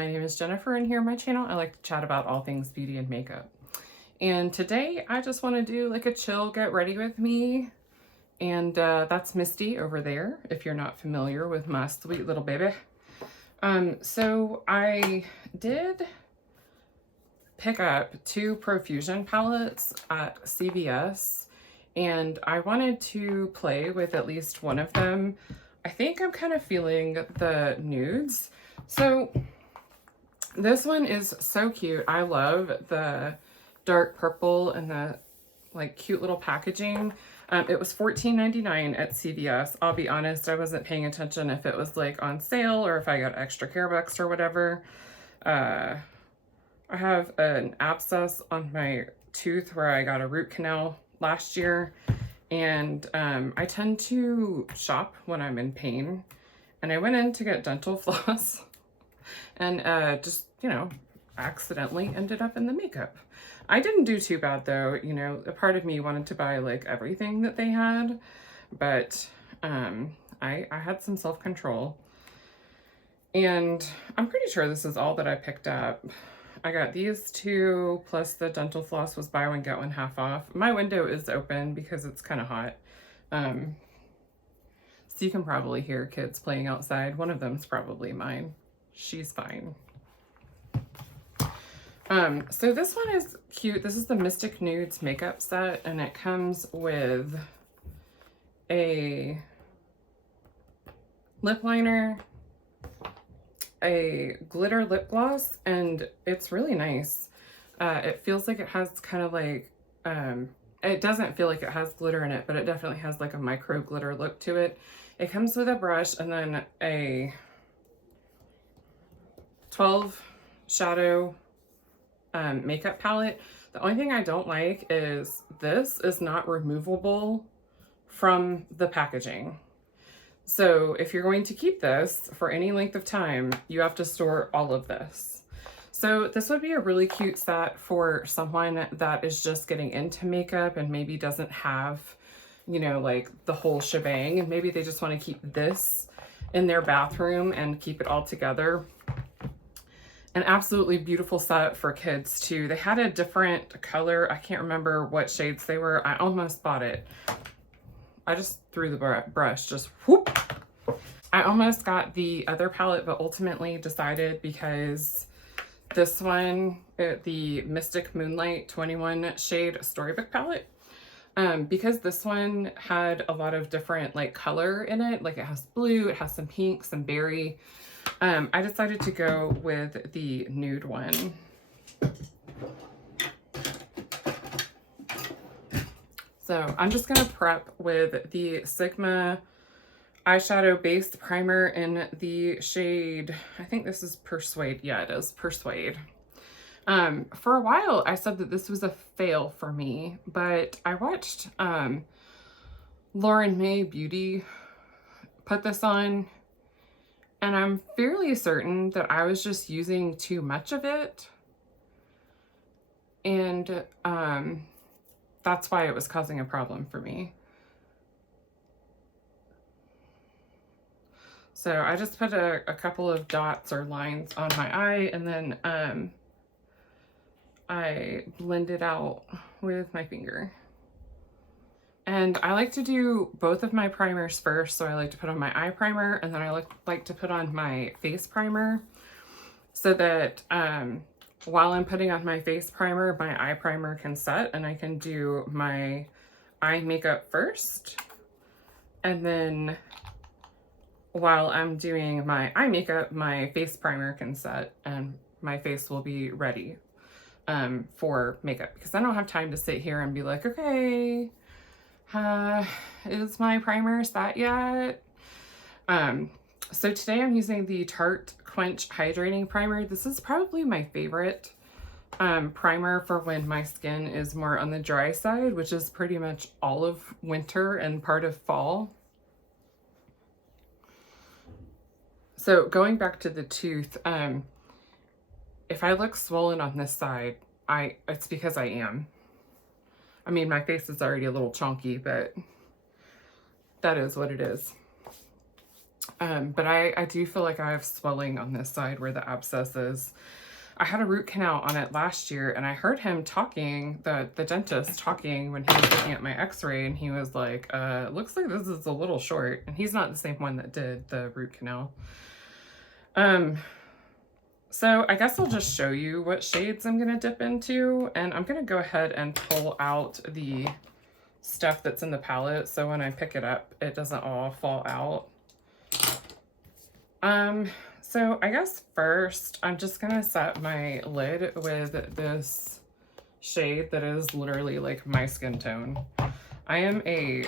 my name is Jennifer, and here on my channel I like to chat about all things beauty and makeup. And today I just want to do like a chill get ready with me, and that's Misty over there if you're not familiar with my sweet little baby. So I did pick up 2 Profusion palettes at CVS, and I wanted to play with at least one of them. I think I'm kind of feeling the nudes. So this one is so cute. I love the dark purple and the like cute little packaging. It was $14.99 at CVS. I'll be honest, I wasn't paying attention if it was like on sale or if I got extra care bucks or whatever. I have an abscess on my tooth where I got a root canal last year, and I tend to shop when I'm in pain, and I went in to get dental floss and just, you know, accidentally ended up in the makeup. I didn't do too bad though. You know, a part of me wanted to buy like everything that they had, but I had some self-control, and I'm pretty sure this is all that I picked up. I got these 2 plus the dental floss was buy one get one half off. My window is open because it's kind of hot. So you can probably hear kids playing outside. One of them's probably mine. She's fine. So this one is cute. This is the Mystic Nudes makeup set, and it comes with a lip liner, a glitter lip gloss, and it's really nice. It feels like it has kind of like, it doesn't feel like it has glitter in it, but it definitely has like a micro glitter look to it. It comes with a brush and then a 12 shadow makeup palette. The only thing I don't like is this is not removable from the packaging. So if you're going to keep this for any length of time, you have to store all of this. So this would be a really cute set for someone that is just getting into makeup and maybe doesn't have, you know, like the whole shebang, and maybe they just want to keep this in their bathroom and keep it all together. An absolutely beautiful set for kids too. They had a different color. I can't remember what shades they were. I almost bought it. I just threw the brush, just whoop. I almost got the other palette, but ultimately decided because this one, the Mystic Moonlight 21 shade Storybook palette, because this one had a lot of different like color in it, like it has blue, it has some pink, some berry. I decided to go with the nude one. So I'm just gonna prep with the Sigma eyeshadow base primer in the shade, I think this is Persuade. Yeah, it is Persuade. For a while I said that this was a fail for me, but I watched Lauren May Beauty put this on, and I'm fairly certain that I was just using too much of it, and that's why it was causing a problem for me. So I just put a couple of dots or lines on my eye, and then I blend it out with my finger. And I like to do both of my primers first. So I like to put on my eye primer, and then I like to put on my face primer, so that while I'm putting on my face primer, my eye primer can set and I can do my eye makeup first. And then while I'm doing my eye makeup, my face primer can set and my face will be ready for makeup, because I don't have time to sit here and be like, okay, is my primer set yet? So today I'm using the Tarte Quench Hydrating Primer. This is probably my favorite primer for when my skin is more on the dry side, which is pretty much all of winter and part of fall. So going back to the tooth, if I look swollen on this side, it's because I am. I mean, my face is already a little chunky, but that is what it is. But I do feel like I have swelling on this side where the abscess is. I had a root canal on it last year, and I heard him talking, the dentist talking when he was looking at my x-ray, and he was like, looks like this is a little short. And he's not the same one that did the root canal. So I guess I'll just show you what shades I'm gonna dip into, and I'm gonna go ahead and pull out the stuff that's in the palette so when I pick it up, it doesn't all fall out. So I guess first I'm just gonna set my lid with this shade that is literally like my skin tone. I am a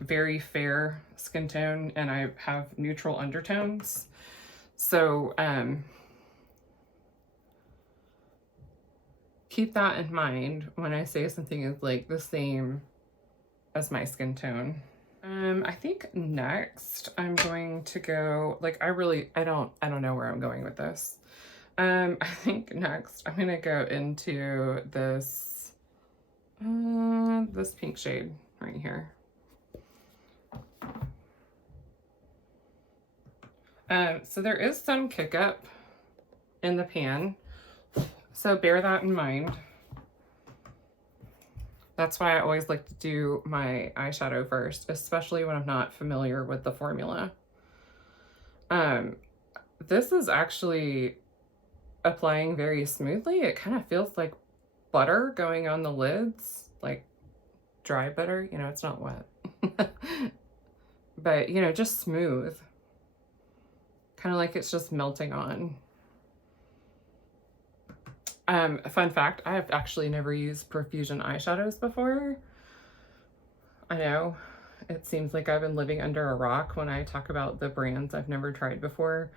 very fair skin tone, and I have neutral undertones. So keep that in mind when I say something is like the same as my skin tone. I think next I'm going to go, like, I don't know where I'm going with this. I think next I'm gonna go into this, this pink shade right here. So there is some kick up in the pan, so bear that in mind. That's why I always like to do my eyeshadow first, especially when I'm not familiar with the formula. This is actually applying very smoothly. It kind of feels like butter going on the lids, like dry butter. You know, it's not wet, but you know, just smooth. Kind of like it's just melting on. Fun fact, I have actually never used Profusion eyeshadows before. I know, it seems like I've been living under a rock when I talk about the brands I've never tried before,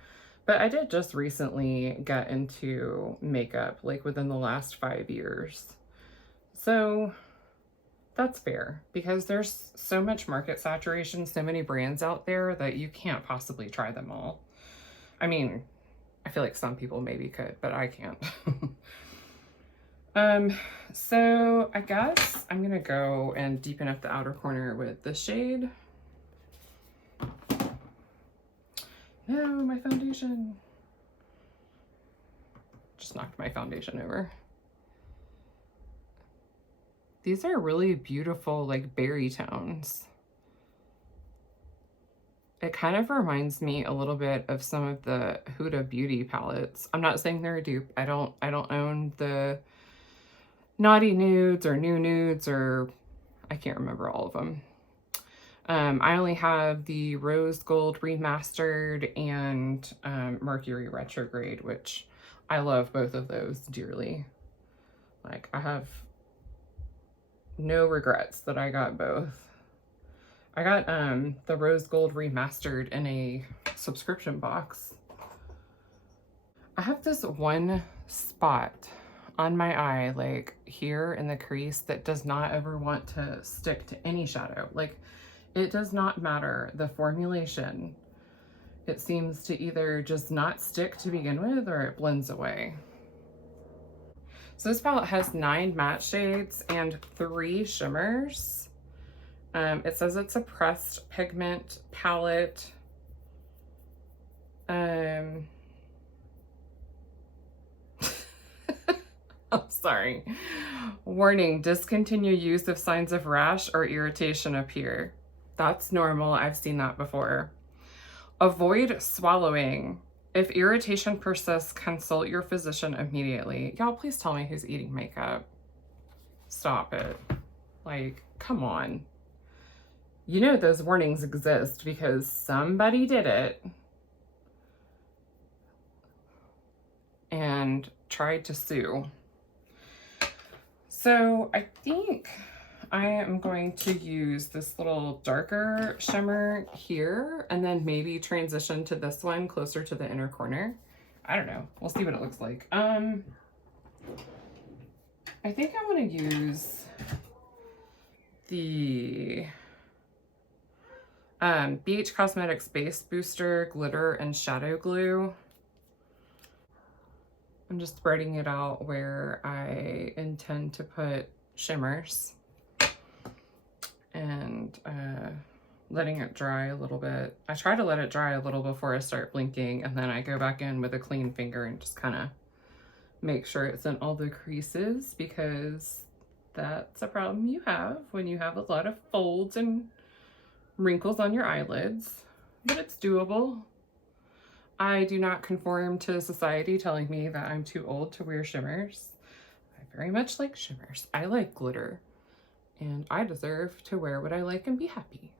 but I did just recently get into makeup, like within the last 5 years. So that's fair, because there's so much market saturation, so many brands out there that you can't possibly try them all. I mean, I feel like some people maybe could, but I can't. So I guess I'm gonna go and deepen up the outer corner with the shade. No, my foundation. Just knocked my foundation over. These are really beautiful, like berry tones. It kind of reminds me a little bit of some of the Huda Beauty palettes. I'm not saying they're a dupe. I don't own the Naughty Nudes or New Nudes, or I can't remember all of them. I only have the Rose Gold Remastered and Mercury Retrograde, which I love both of those dearly. Like, I have no regrets that I got both. I got the Rose Gold Remastered in a subscription box. I have this one spot on my eye, like here in the crease, that does not ever want to stick to any shadow. Like, it does not matter the formulation. It seems to either just not stick to begin with, or it blends away. So this palette has 9 matte shades and 3 shimmers. It says it's a pressed pigment palette. I'm sorry. Warning, discontinue use if signs of rash or irritation appear. That's normal. I've seen that before. Avoid swallowing. If irritation persists, consult your physician immediately. Y'all, please tell me who's eating makeup. Stop it. Like, come on. You know those warnings exist because somebody did it and tried to sue. So I think I am going to use this little darker shimmer here, and then maybe transition to this one closer to the inner corner. I don't know. We'll see what it looks like. I think I want to use the BH Cosmetics Base Booster Glitter and Shadow Glue. I'm just spreading it out where I intend to put shimmers. And letting it dry a little bit. I try to let it dry a little before I start blinking, and then I go back in with a clean finger and just kind of make sure it's in all the creases, because that's a problem you have when you have a lot of folds and wrinkles on your eyelids, but it's doable. I do not conform to society telling me that I'm too old to wear shimmers. I very much like shimmers. I like glitter, and I deserve to wear what I like and be happy.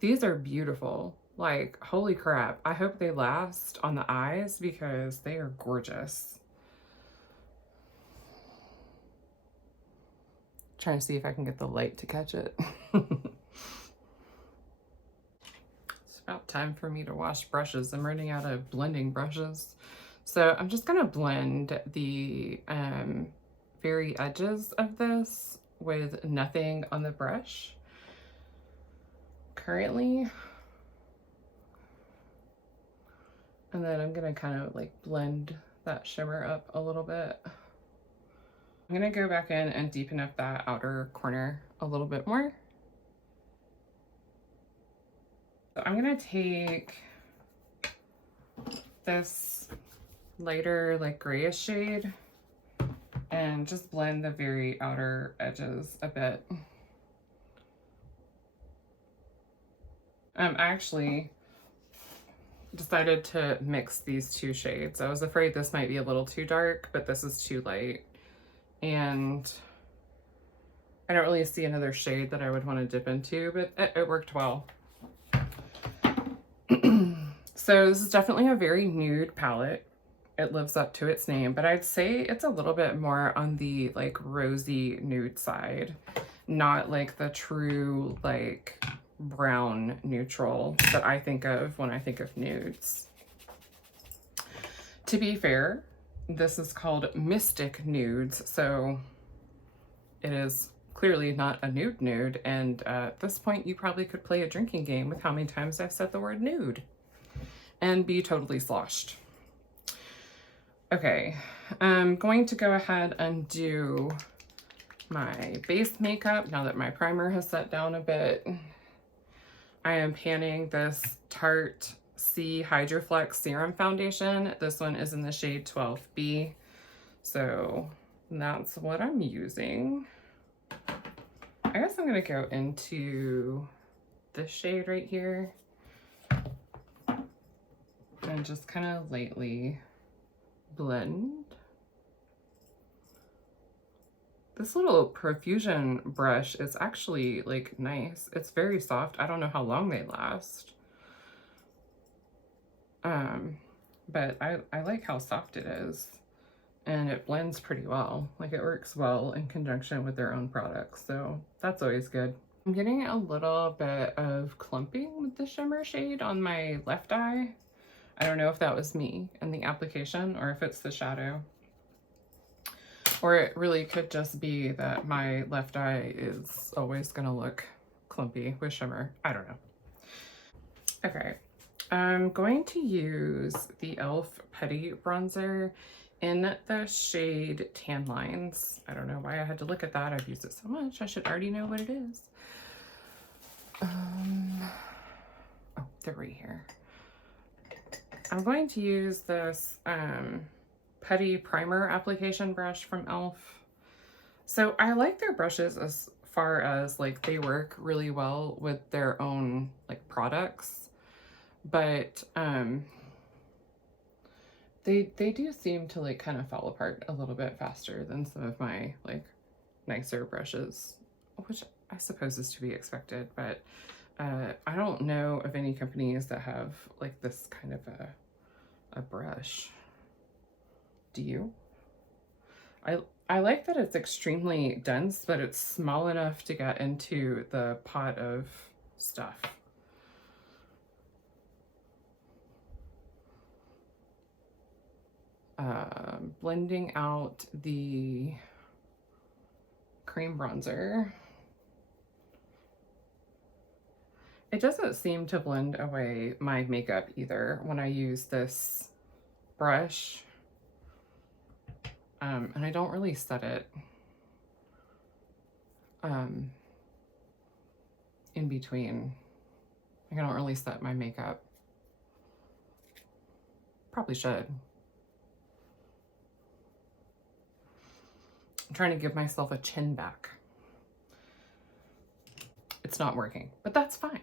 These are beautiful. Like, holy crap. I hope they last on the eyes because they are gorgeous. Trying to see if I can get the light to catch it. It's about time for me to wash brushes. I'm running out of blending brushes. So I'm just gonna blend the very edges of this with nothing on the brush currently. And then I'm gonna kind of like blend that shimmer up a little bit. I'm gonna go back in and deepen up that outer corner a little bit more. So I'm gonna take this lighter, like grayish shade and just blend the very outer edges a bit. I actually decided to mix these two shades. I was afraid this might be a little too dark, but this is too light. And I don't really see another shade that I would want to dip into, but it worked well. So this is definitely a very nude palette. It lives up to its name, but I'd say it's a little bit more on the like rosy nude side, not like the true like brown neutral that I think of when I think of nudes. To be fair, this is called Mystic Nudes, so it is clearly not a nude, and at this point you probably could play a drinking game with how many times I've said the word nude and be totally sloshed. Okay, I'm going to go ahead and do my base makeup now that my primer has set down a bit. I am panning this Tarte C Hydroflex Serum Foundation. This one is in the shade 12B. So that's what I'm using. I guess I'm gonna go into this shade right here and just kind of lightly blend. This little Profusion brush is actually like nice. It's very soft. I don't know how long they last. But I like how soft it is, and it blends pretty well. Like, it works well in conjunction with their own products, so that's always good. I'm getting a little bit of clumping with the shimmer shade on my left eye. I don't know if that was me in the application or if it's the shadow. Or it really could just be that my left eye is always gonna look clumpy with shimmer. I don't know. Okay, I'm going to use the e.l.f. Putty Bronzer in the shade Tan Lines. I don't know why I had to look at that. I've used it so much. I should already know what it is. Oh, they're right here. I'm going to use this Putty Primer application brush from e.l.f. So I like their brushes as far as like they work really well with their own like products, but they do seem to like kind of fall apart a little bit faster than some of my like nicer brushes, which I suppose is to be expected, but I don't know of any companies that have like this kind of a brush. Do you? I like that it's extremely dense, but it's small enough to get into the pot of stuff. Blending out the cream bronzer. It doesn't seem to blend away my makeup either when I use this brush. And I don't really set it. in between. I don't really set my makeup. Probably should. I'm trying to give myself a chin back. It's not working, but that's fine.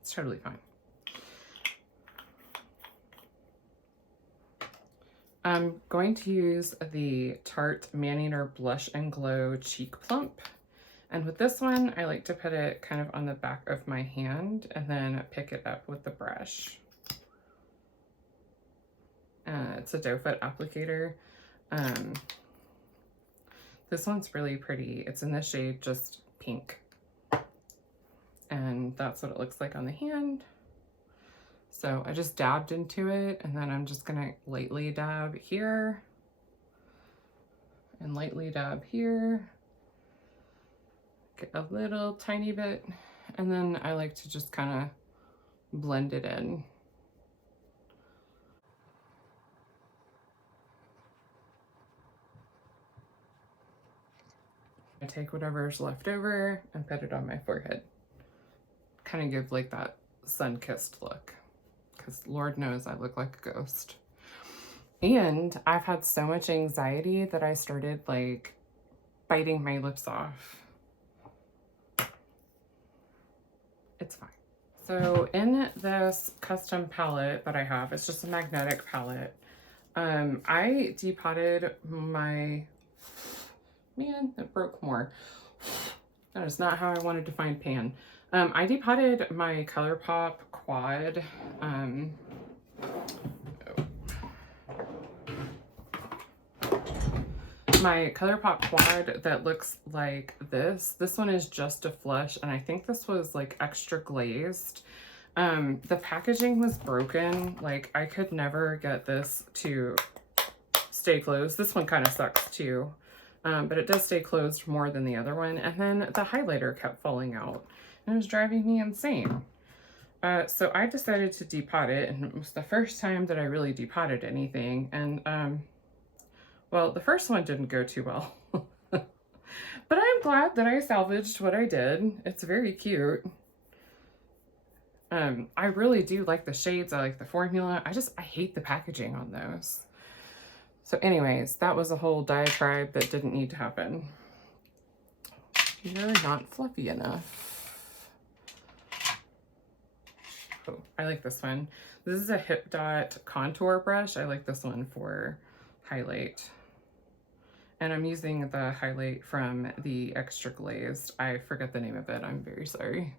It's totally fine. I'm going to use the Tarte Manicure Blush and Glow Cheek Plump. And with this one, I like to put it kind of on the back of my hand and then pick it up with the brush. It's a doe foot applicator. This one's really pretty. It's in the shade just pink. And that's what it looks like on the hand. So I just dabbed into it, and then I'm just gonna lightly dab here and lightly dab here. Get a little tiny bit, and then I like to just kind of blend it in. I take whatever's left over and put it on my forehead. Kind of give like that sun-kissed look, because Lord knows I look like a ghost. And I've had so much anxiety that I started like biting my lips off. It's fine. So in this custom palette that I have, it's just a magnetic palette. I depotted my, man, it broke more. That is not how I wanted to find pan. I depotted my ColourPop quad. My ColourPop quad that looks like this. This one is just a flush, and I think this was like extra glazed. The packaging was broken. Like I could never get this to stay closed. This one kind of sucks too. But it does stay closed more than the other one. And then the highlighter kept falling out. And it was driving me insane. So I decided to depot it, and it was the first time that I really depotted anything. And well, the first one didn't go too well. But I'm glad that I salvaged what I did. It's very cute. I really do like the shades. I like the formula. I hate the packaging on those. So anyways, that was a whole diatribe that didn't need to happen. You're not fluffy enough. Oh, I like this one. This is a Hip Dot contour brush. I like this one for highlight. And I'm using the highlight from the Extra Glazed. I forget the name of it. I'm very sorry.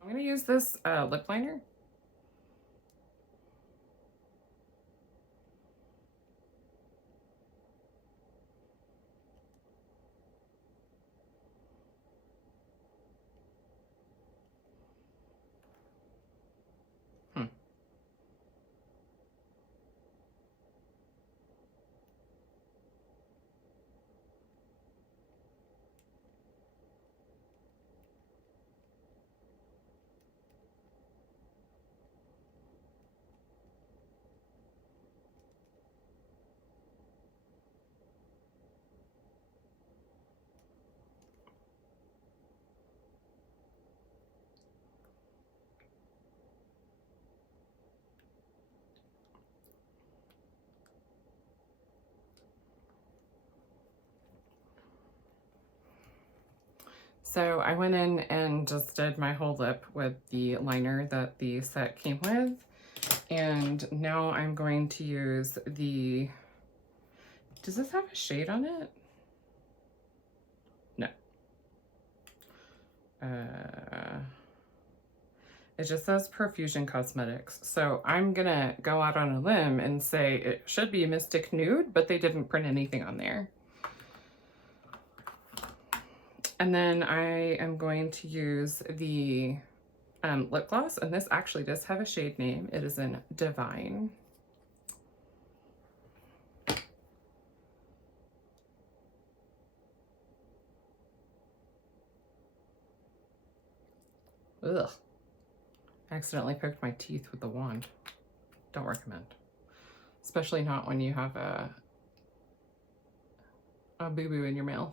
I'm gonna use this lip liner. So I went in and just did my whole lip with the liner that the set came with. And now I'm going to use the, does this have a shade on it? No. It just says Profusion Cosmetics. So I'm gonna go out on a limb and say it should be Mystic Nude, but they didn't print anything on there. And then I am going to use the lip gloss, and this actually does have a shade name. It is in Divine. Ugh. I accidentally poked my teeth with the wand. Don't recommend. Especially not when you have a boo-boo in your mouth.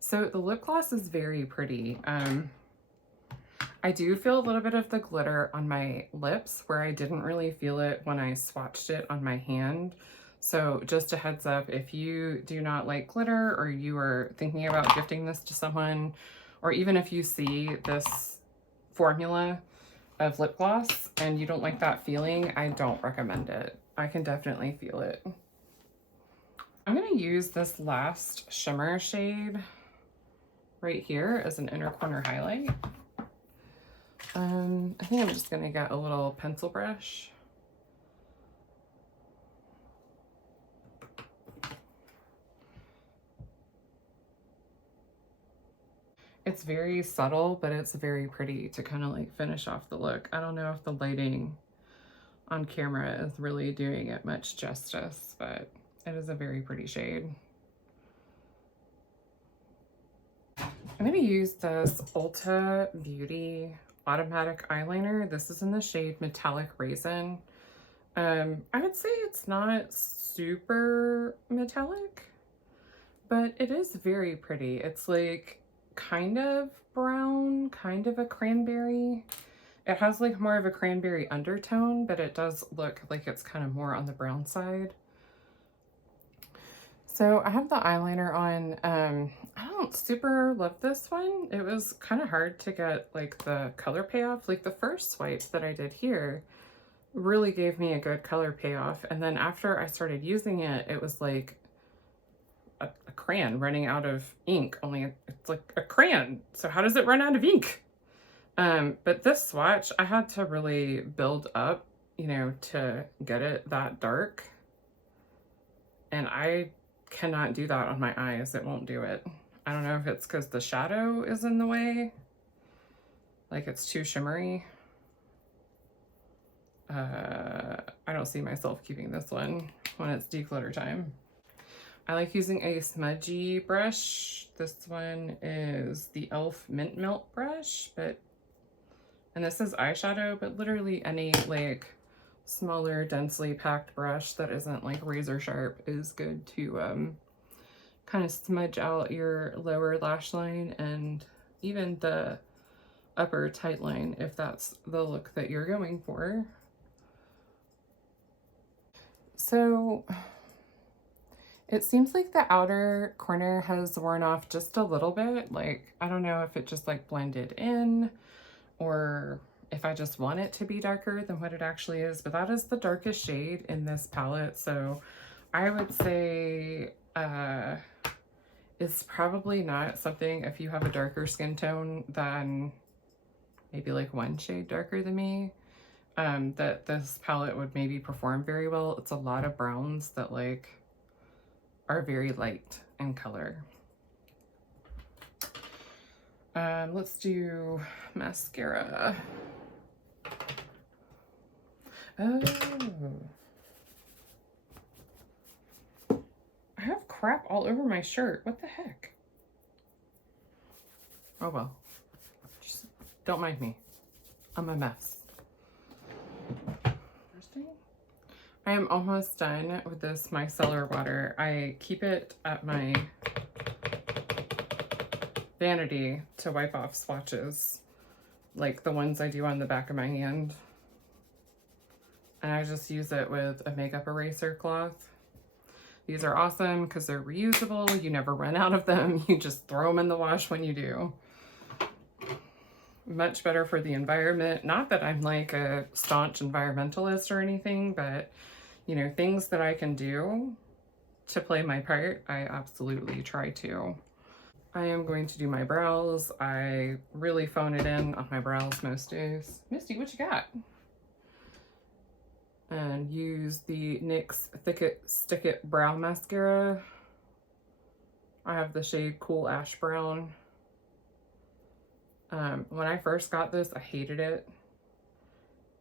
So the lip gloss is very pretty. I do feel a little bit of the glitter on my lips where I didn't really feel it when I swatched it on my hand. So just a heads up, if you do not like glitter or you are thinking about gifting this to someone, or even if you see this formula of lip gloss and you don't like that feeling, I don't recommend it. I can definitely feel it. I'm gonna use this last shimmer shade right here as an inner corner highlight. I think I'm just gonna get a little pencil brush. It's very subtle, but it's very pretty to kind of like finish off the look. I don't know if the lighting on camera is really doing it much justice, but it is a very pretty shade. I'm gonna use this Ulta Beauty automatic eyeliner. This is in the shade Metallic Raisin. I would say it's not super metallic, but it is very pretty. It's like kind of brown, kind of a cranberry. It has like more of a cranberry undertone, but it does look like it's kind of more on the brown side. So I have the eyeliner on. I don't super love this one. It was kind of hard to get like the color payoff. Like the first swipe that I did here really gave me a good color payoff. And then after I started using it, it was like a crayon running out of ink, only it's like a crayon. So how does it run out of ink? But this swatch, I had to really build up, you know, to get it that dark. And I cannot do that on my eyes. It won't do it. I don't know if it's because the shadow is in the way. Like it's too shimmery. I don't see myself keeping this one when it's declutter time. I like using a smudgy brush. This one is the e.l.f. Mint Melt brush, and this is eyeshadow, but literally any like smaller, densely packed brush that isn't like razor sharp is good to kind of smudge out your lower lash line and even the upper tight line if that's the look that you're going for. So it seems like the outer corner has worn off just a little bit. Like, I don't know if it just like blended in or if I just want it to be darker than what it actually is, but that is the darkest shade in this palette. So I would say it's probably not something, if you have a darker skin tone than maybe like one shade darker than me, that this palette would maybe perform very well. It's a lot of browns that like are very light in color. Let's do mascara. Oh, I have crap all over my shirt. What the heck? Oh well, just don't mind me. I'm a mess. I am almost done with this micellar water. I keep it at my vanity to wipe off swatches, like the ones I do on the back of my hand. And I just use it with a makeup eraser cloth. These are awesome because they're reusable. You never run out of them. You just throw them in the wash when you do. Much better for the environment. Not that I'm like a staunch environmentalist or anything, but you know, things that I can do to play my part, I absolutely try to. I am going to do my brows. I really phone it in on my brows most days. Misty, what you got? And use the NYX Thick It Stick It Brow Mascara. I have the shade Cool Ash Brown. When I first got this, I hated it.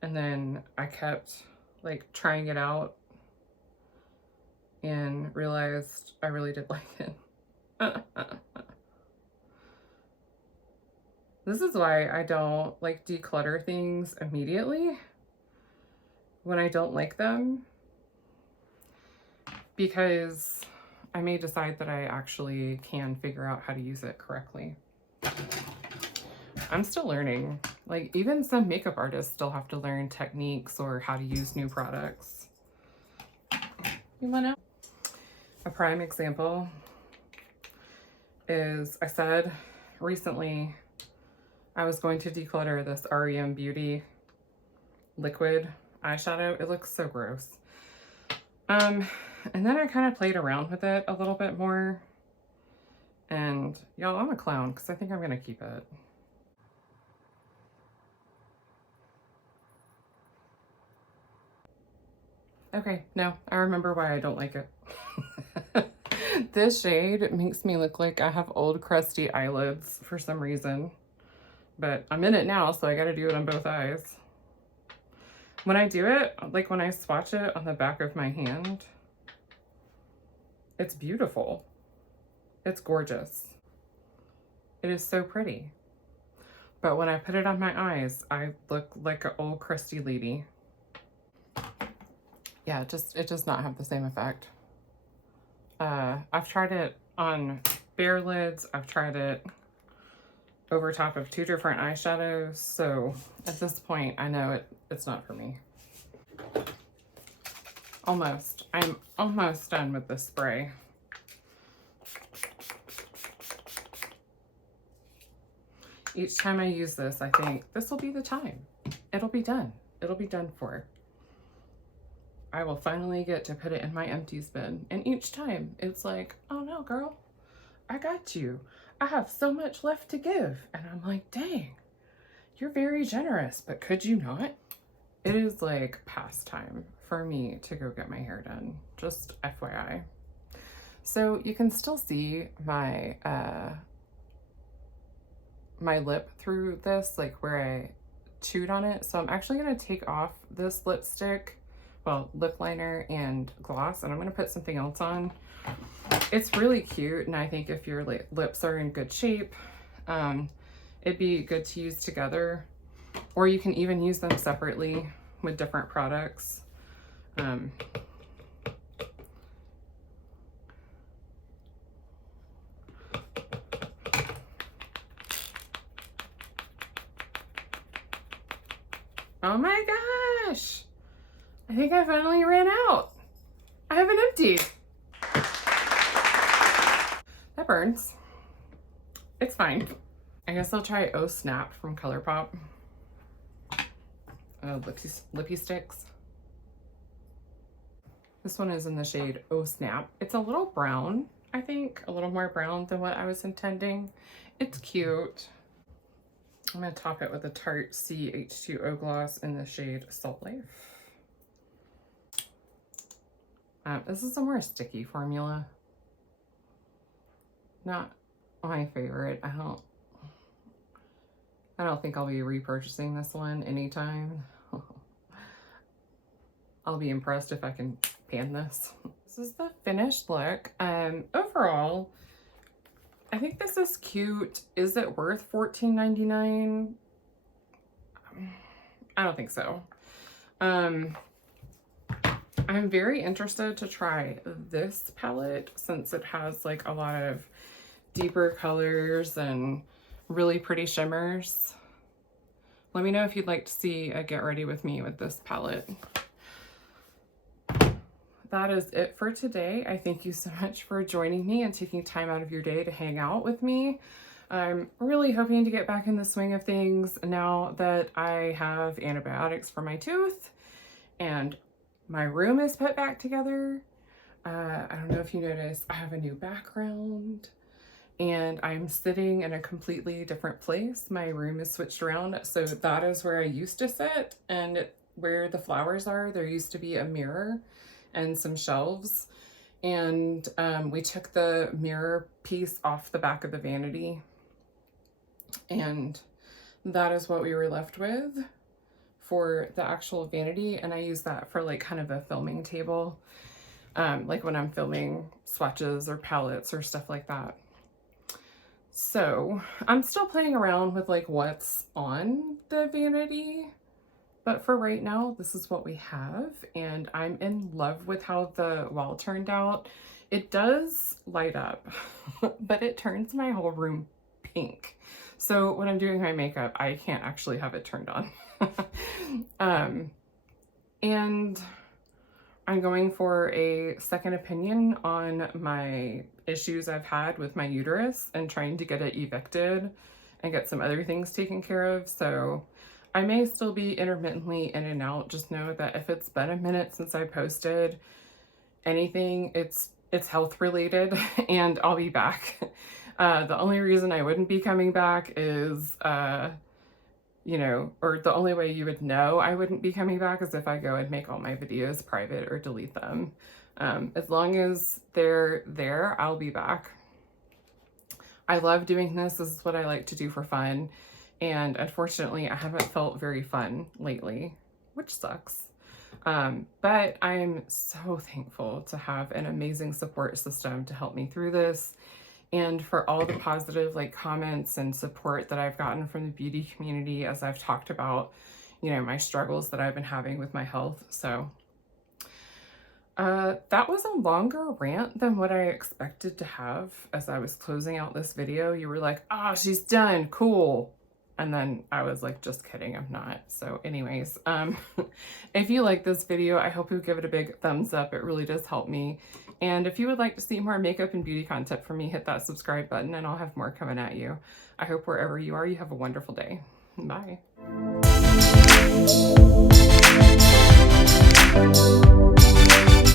And then I kept like trying it out and realized I really did like it. This is why I don't like declutter things immediately when I don't like them, because I may decide that I actually can figure out how to use it correctly. I'm still learning. Like, even some makeup artists still have to learn techniques or how to use new products. You wanna? A prime example is, I said recently I was going to declutter this REM Beauty liquid eyeshadow. It looks so gross. And then I kind of played around with it a little bit more. And y'all, I'm a clown because I think I'm gonna keep it. Okay, no, I remember why I don't like it. This shade makes me look like I have old crusty eyelids for some reason. But I'm in it now, so I gotta do it on both eyes. When I do it, like when I swatch it on the back of my hand, it's beautiful. It's gorgeous. It is so pretty. But when I put it on my eyes, I look like an old crusty lady. Yeah, it does not have the same effect. I've tried it on bare lids. I've tried it over top of 2 different eyeshadows. So at this point, I know it's not for me. Almost. I'm almost done with this spray. Each time I use this, I think this will be the time. It'll be done. It'll be done for. I will finally get to put it in my empties bin. And each time it's like, oh no, girl, I got you. I have so much left to give. And I'm like, dang, you're very generous, but could you not? It is like past time for me to go get my hair done, just FYI. So you can still see my, my lip through this, like where I chewed on it. So I'm actually gonna take off this lipstick, well, lip liner and gloss, and I'm gonna put something else on. It's really cute, and I think if your lips are in good shape, it'd be good to use together, or you can even use them separately with different products. Oh my gosh! I think I finally ran out. I have an empty. That burns. It's fine. I guess I'll try Oh Snap from ColourPop. Lippy sticks. This one is in the shade Oh Snap. It's a little brown, I think. A little more brown than what I was intending. It's cute. I'm gonna top it with a Tarte CH2O gloss in the shade Salt Life. This is a more sticky formula. Not my favorite. I don't think I'll be repurchasing this one anytime. I'll be impressed if I can pan this. This is the finished look. Overall, I think this is cute. Is it worth $14.99? I don't think so. I'm very interested to try this palette since it has like a lot of deeper colors and really pretty shimmers. Let me know if you'd like to see a get ready with me with this palette. That is it for today. I thank you so much for joining me and taking time out of your day to hang out with me. I'm really hoping to get back in the swing of things now that I have antibiotics for my tooth and my room is put back together. I don't know if you noticed, I have a new background and I'm sitting in a completely different place. My room is switched around. So that is where I used to sit, and where the flowers are, there used to be a mirror and some shelves. And we took the mirror piece off the back of the vanity. And that is what we were left with for the actual vanity. And I use that for like kind of a filming table. Like when I'm filming swatches or palettes or stuff like that. So I'm still playing around with like what's on the vanity, but for right now, this is what we have, and I'm in love with how the wall turned out. It does light up, but it turns my whole room pink. So when I'm doing my makeup, I can't actually have it turned on. And I'm going for a second opinion on my issues I've had with my uterus and trying to get it evicted and get some other things taken care of. So I may still be intermittently in and out. Just know that if it's been a minute since I posted anything, it's health related and I'll be back. The only reason I wouldn't be coming back is, you know, or the only way you would know I wouldn't be coming back is if I go and make all my videos private or delete them. As long as they're there, I'll be back. I love doing this. This is what I like to do for fun. And unfortunately, I haven't felt very fun lately, which sucks. But I'm so thankful to have an amazing support system to help me through this, and for all the positive like comments and support that I've gotten from the beauty community as I've talked about, you know, my struggles that I've been having with my health. So that was a longer rant than what I expected to have. As I was closing out this video, you were like, "Ah, she's done, cool." And then I was like, just kidding, I'm not. So anyways, if you like this video, I hope you give it a big thumbs up. It really does help me. And if you would like to see more makeup and beauty content from me, hit that subscribe button and I'll have more coming at you. I hope wherever you are, you have a wonderful day. Bye.